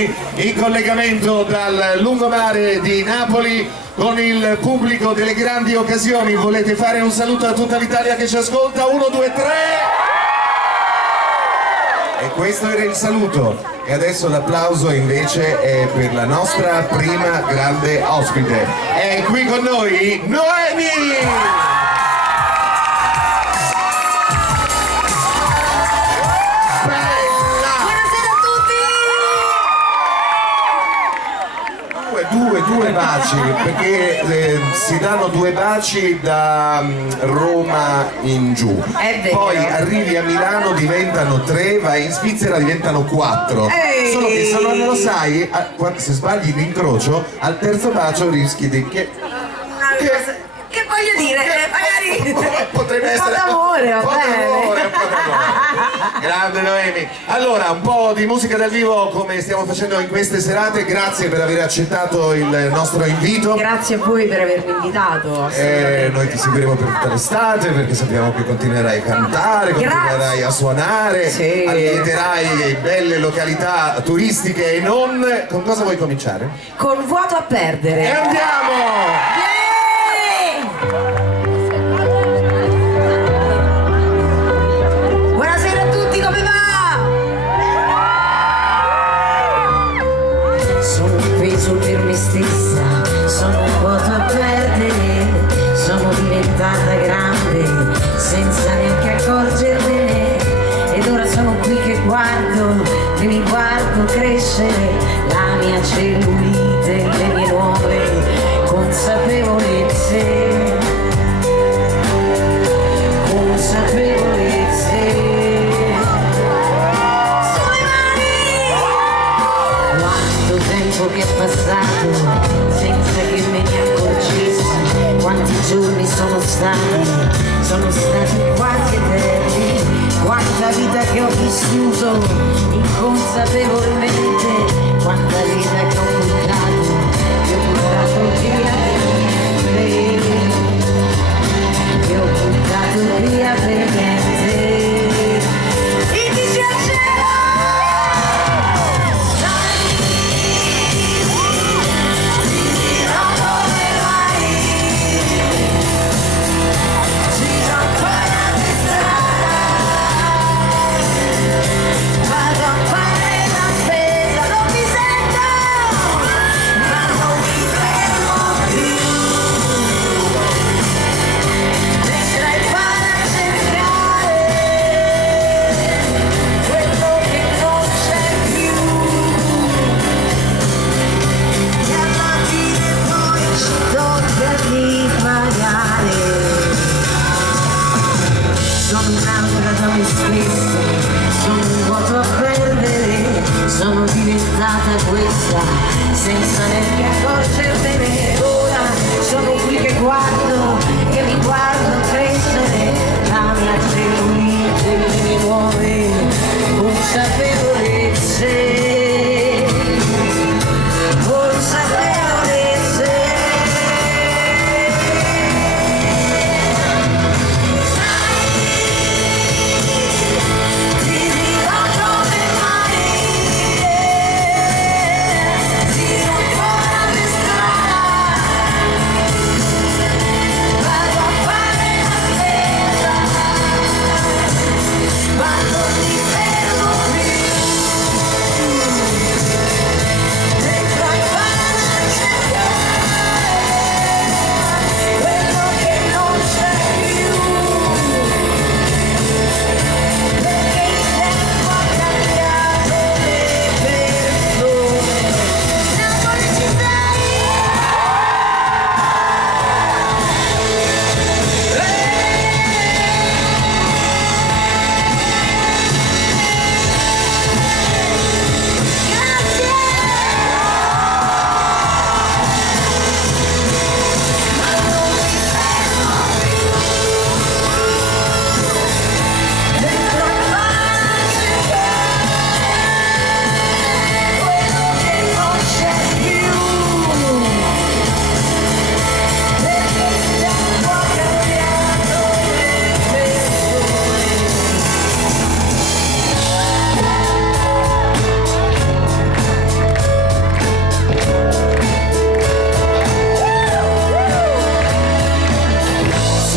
Giovanni in collegamento dal lungomare di Napoli con il pubblico delle grandi occasioni. Volete fare un saluto a tutta l'Italia che ci ascolta? 1, 2, 3! E questo era il saluto. E adesso l'applauso invece è per la nostra prima grande ospite. È qui con noi Noemi! Due baci, perché si danno 2 baci da Roma in giù, poi arrivi a Milano diventano 3, vai in Svizzera diventano 4. Solo che se non lo sai, se sbagli l'incrocio, al terzo bacio rischi di che voglio dire, magari potrebbe essere un po' d'amore, va bene. Grande Noemi. Allora, un po' di musica dal vivo come stiamo facendo in queste serate. Grazie per aver accettato il nostro invito. Grazie a voi per avermi invitato. Noi ti seguiremo per tutta l'estate perché sappiamo che continuerai a cantare, continuerai a suonare, allieterai belle località turistiche e non. Con cosa vuoi cominciare? Con Vuoto a perdere. E andiamo! Buonasera a tutti, come va? Sono un peso per me stessa, sono un vuoto a perdere, sono diventata grande senza neanche accorgermene, ed ora sono qui che guardo, che mi guardo crescere la mia cellulite, le mie nuove consapevolezze. Quanto tempo che è passato senza che me ne accorgessi, quanti giorni sono stati quasi eterni, quanta vita che ho vissuto inconsapevolmente, quanta vita che ho buttato via per niente, che ho buttato via per niente. E dice al cielo, ti dirò dove vai, giro ancora per strada, vado a fare la spesa, non mi sento, ma non mi fermo più. Metterai fare a cercare quello che non c'è più, e alla fine poi ci tocca di pagare. Sono un'altra da me stessa, sono un vuoto a perdere, sono diventata questa senza neanche accorgermene. Ora sono qui che guardo, che mi guardo crescere la mia cellulite, le mie nuove consapevolezze.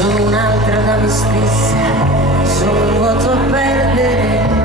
sono un'altra da me stessa, sono un vuoto a perdere.